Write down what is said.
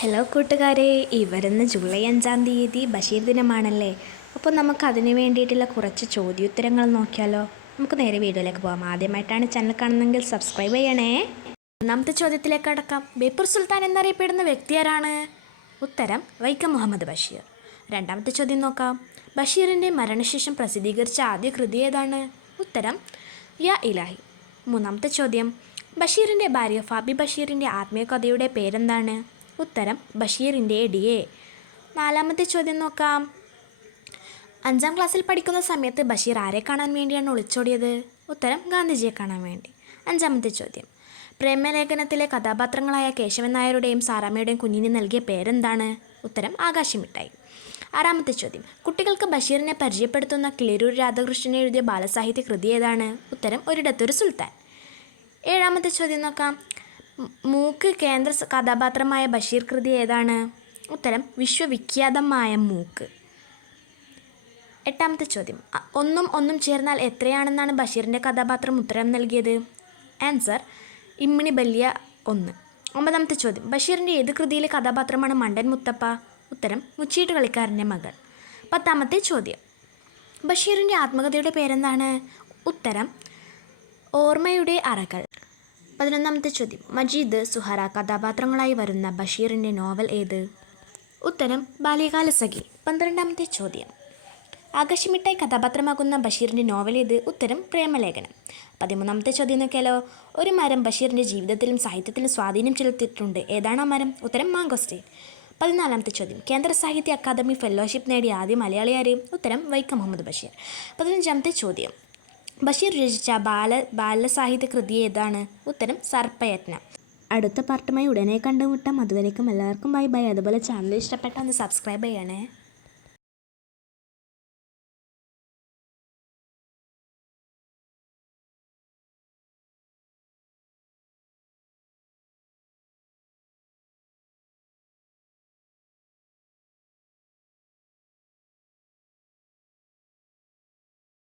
Hello കൂട്ടുകാരെ, ഈ വരുന്ന ജൂലൈ 5 ബഷീർ ദിനമാണല്ലേ. അപ്പോൾ നമുക്ക് അതിന് വേണ്ടിയിട്ടുള്ള കുറച്ച് ചോദ്യോത്തരങ്ങൾ നോക്കിയാലോ. നമുക്ക് നേരെ വീഡിയോയിലേക്ക് പോകാം. ആദ്യമായിട്ടാണ് ചാനൽ കാണുന്നതെങ്കിൽ സബ്സ്ക്രൈബ് ചെയ്യണേ. ഒന്നാമത്തെ ചോദ്യത്തിലേക്ക് അടക്കാം. ബേപ്പൂർ സുൽത്താൻ എന്നറിയപ്പെടുന്ന വ്യക്തി ആരാണ്? ഉത്തരം വൈക്കം മുഹമ്മദ് ബഷീർ. രണ്ടാമത്തെ ചോദ്യം നോക്കാം. ബഷീറിൻ്റെ മരണശേഷം പ്രസിദ്ധീകരിച്ച ആദ്യ കൃതി ഏതാണ്? ഉത്തരം യാ ഇലാഹി. മൂന്നാമത്തെ ചോദ്യം. ബഷീറിൻ്റെ ഭാര്യ ഫാബി ബഷീറിൻ്റെ ആത്മീയകഥയുടെ പേരെന്താണ്? ഉത്തരം ബഷീറിൻ്റെ ഡിയെ. നാലാമത്തെ ചോദ്യം നോക്കാം. 5ാം ക്ലാസ്സിൽ പഠിക്കുന്ന സമയത്ത് ബഷീർ ആരെ കാണാൻ വേണ്ടിയാണ് ഒളിച്ചോടിയത്? ഉത്തരം ഗാന്ധിജിയെ കാണാൻ വേണ്ടി. അഞ്ചാമത്തെ ചോദ്യം. പ്രേമലേഖനത്തിലെ കഥാപാത്രങ്ങളായ കേശവൻ നായരുടെയും സാറാമ്മയുടെയും കുഞ്ഞിന് നൽകിയ പേരെന്താണ്? ഉത്തരം ആകാശമിട്ടായി. ആറാമത്തെ ചോദ്യം. കുട്ടികൾക്ക് ബഷീറിനെ പരിചയപ്പെടുത്തുന്ന കിളിരൂർ രാധാകൃഷ്ണൻ എഴുതിയ ബാലസാഹിത്യ കൃതി ഏതാണ്? ഉത്തരം ഒരിടത്തൊരു സുൽത്താൻ. ഏഴാമത്തെ ചോദ്യം നോക്കാം. മൂക്ക് കേന്ദ്ര കഥാപാത്രമായ ബഷീർ കൃതി ഏതാണ്? ഉത്തരം വിശ്വവിഖ്യാതമായ മൂക്ക്. എട്ടാമത്തെ ചോദ്യം. ഒന്നും ഒന്നും ചേർന്നാൽ എത്രയാണെന്നാണ് ബഷീറിൻ്റെ കഥാപാത്രം ഉത്തരം നൽകിയത്? ആൻസർ ഇമ്മിണി ബല്യ 1. ഒമ്പതാമത്തെ ചോദ്യം. ബഷീറിൻ്റെ ഏത് കൃതിയിലെ കഥാപാത്രമാണ് മണ്ടൻ മുത്തപ്പ? ഉത്തരം മുച്ചീട്ട് കളിക്കാരൻ്റെ മകൾ. പത്താമത്തെ ചോദ്യം. ബഷീറിൻ്റെ ആത്മകഥയുടെ പേരെന്താണ്? ഉത്തരം ഓർമ്മയുടെ അറകൾ. 11ാമത്തെ ചോദ്യം. മജീദ്, സുഹറ കഥാപാത്രങ്ങളായി വരുന്ന ബഷീറിൻ്റെ നോവൽ ഏത്? ഉത്തരം ബാല്യകാലസഖി. 12ാമത്തെ ചോദ്യം. ആകാശമിട്ടായി കഥാപാത്രമാകുന്ന ബഷീറിൻ്റെ നോവൽ ഏത്? ഉത്തരം പ്രേമലേഖനം. 13ാമത്തെ ചോദ്യം നോക്കിയാലോ. ഒരു മരം ബഷീറിൻ്റെ ജീവിതത്തിലും സാഹിത്യത്തിലും സ്വാധീനം ചെലുത്തിയിട്ടുണ്ട്. ഏതാണ് ആ മരം? ഉത്തരം മാങ്കോസ്റ്റീൻ. 14ാമത്തെ ചോദ്യം. കേന്ദ്ര സാഹിത്യ അക്കാദമി ഫെലോഷിപ്പ് നേടിയ ആദ്യ മലയാളി ആര്? ഉത്തരം വൈക്കം മുഹമ്മദ് ബഷീർ. 15ാമത്തെ ചോദ്യം. ബഷീർ രചിച്ച ബാലസാഹിത്യ കൃതി ഏതാണ്? ഉത്തരം സർപ്പയത്നം. അടുത്ത പാർട്ടുമായി ഉടനെ കണ്ടുമുട്ടാം. അതുവരേക്കും എല്ലാവർക്കും ബൈ ബൈ. അതുപോലെ ചാനൽ ഇഷ്ടപ്പെട്ടാൽ ഒന്ന് സബ്സ്ക്രൈബ് ചെയ്യണേ.